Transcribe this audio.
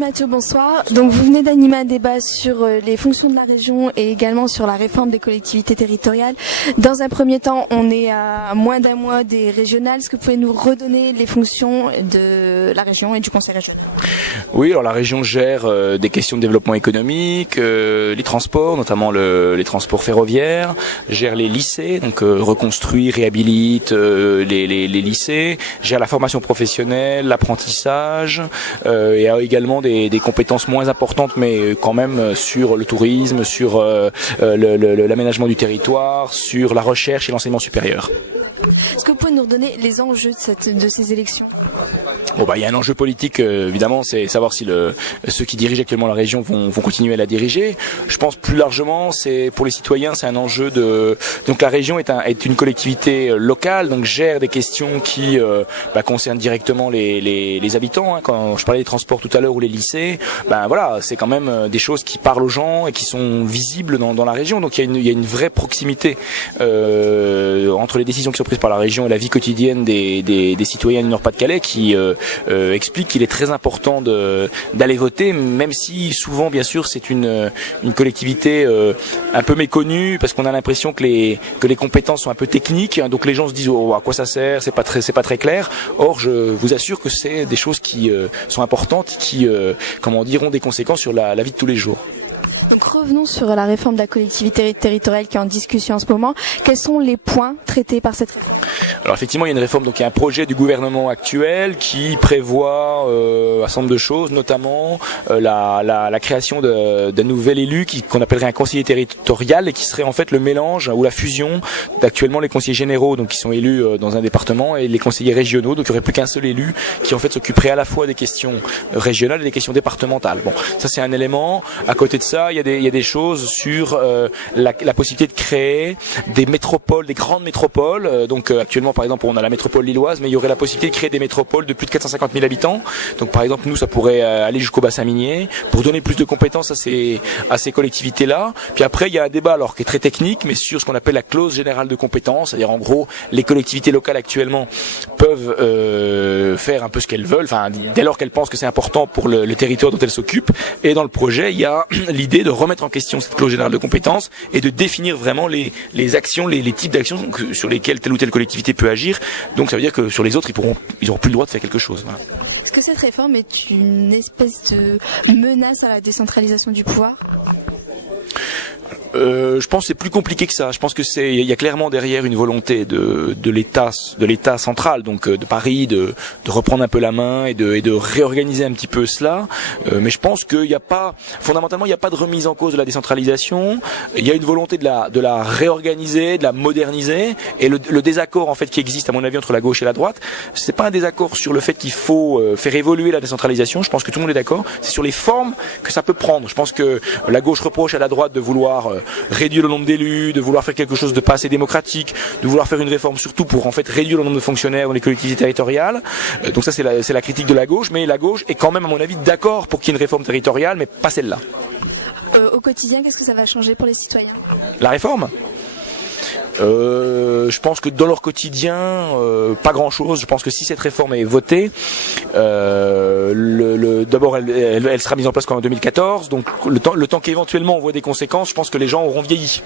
Mathieu, bonsoir. Donc vous venez d'animer un débat sur les fonctions de la région et également sur la réforme des collectivités territoriales. Dans un premier temps, on est à moins d'un mois des régionales. Est-ce que vous pouvez nous redonner les fonctions de la région et du conseil régional? Oui, alors la région gère des questions de développement économique, les transports, notamment les transports ferroviaires, gère les lycées, donc reconstruit, réhabilite les lycées, gère la formation professionnelle, l'apprentissage, et a également des compétences moins importantes, mais quand même sur le tourisme, sur l'aménagement du territoire, sur la recherche et l'enseignement supérieur. Est-ce que vous pouvez nous redonner les enjeux de ces élections? Bon, il y a un enjeu politique, évidemment, c'est savoir si ceux qui dirigent actuellement la région vont continuer à la diriger. Je pense plus largement, c'est pour les citoyens, c'est un enjeu donc la région est une collectivité locale, donc gère des questions qui concernent directement les habitants. Hein. Quand je parlais des transports tout à l'heure ou les lycées, voilà, c'est quand même des choses qui parlent aux gens et qui sont visibles dans la région. Donc il y a une vraie proximité entre les décisions qui sont prises par la région et la vie quotidienne des citoyens du Nord-Pas-de-Calais qui explique qu'il est très important d'aller voter, même si souvent, bien sûr, c'est une collectivité un peu méconnue parce qu'on a l'impression que les compétences sont un peu techniques, hein, donc les gens se disent à quoi ça sert, c'est pas très clair. Or, je vous assure que c'est des choses qui sont importantes, qui ont des conséquences sur la vie de tous les jours. Donc revenons sur la réforme de la collectivité territoriale qui est en discussion en ce moment. Quels sont les points traités par cette réforme? Alors effectivement, il y a une réforme, donc il y a un projet du gouvernement actuel qui prévoit un certain nombre de choses, notamment la création d'un nouvel élu qu'on appellerait un conseiller territorial et qui serait en fait le mélange ou la fusion d'actuellement les conseillers généraux, donc qui sont élus dans un département, et les conseillers régionaux, donc il n'y aurait plus qu'un seul élu qui en fait s'occuperait à la fois des questions régionales et des questions départementales. Bon, ça c'est un élément. À côté de ça, il y a des choses sur la possibilité de créer des métropoles, des grandes métropoles. Donc actuellement, par exemple, on a la métropole lilloise, mais il y aurait la possibilité de créer des métropoles de plus de 450 000 habitants. Donc par exemple, nous, ça pourrait aller jusqu'au bassin minier pour donner plus de compétences à ces collectivités-là. Puis après, il y a un débat alors qui est très technique, mais sur ce qu'on appelle la clause générale de compétences, c'est-à-dire en gros, les collectivités locales actuellement peuvent faire un peu ce qu'elles veulent, enfin dès lors qu'elles pensent que c'est important pour le territoire dont elles s'occupent. Et dans le projet, il y a l'idée de remettre en question cette clause générale de compétences et de définir vraiment les actions, les types d'actions sur lesquelles telle ou telle collectivité peut agir. Donc ça veut dire que sur les autres, ils n'auront plus le droit de faire quelque chose. Voilà. Est-ce que cette réforme est une espèce de menace à la décentralisation du pouvoir? Je pense que c'est plus compliqué que ça. Je pense que il y a clairement derrière une volonté de l'État central, donc de Paris, de reprendre un peu la main et de réorganiser un petit peu cela. Mais je pense fondamentalement, il n'y a pas de remise en cause de la décentralisation. Il y a une volonté de la réorganiser, de la moderniser. Et le désaccord en fait qui existe à mon avis entre la gauche et la droite, c'est pas un désaccord sur le fait qu'il faut faire évoluer la décentralisation. Je pense que tout le monde est d'accord. C'est sur les formes que ça peut prendre. Je pense que la gauche reproche à la droite de vouloir réduire le nombre d'élus, de vouloir faire quelque chose de pas assez démocratique, de vouloir faire une réforme surtout pour en fait réduire le nombre de fonctionnaires dans les collectivités territoriales. Donc ça c'est la critique de la gauche, mais la gauche est quand même à mon avis d'accord pour qu'il y ait une réforme territoriale, mais pas celle-là. Au quotidien, qu'est-ce que ça va changer pour les citoyens? La réforme? Je pense que dans leur quotidien, pas grand-chose. Je pense que si cette réforme est votée, d'abord elle sera mise en place qu'en 2014. Donc le temps qu'éventuellement on voit des conséquences, je pense que les gens auront vieilli.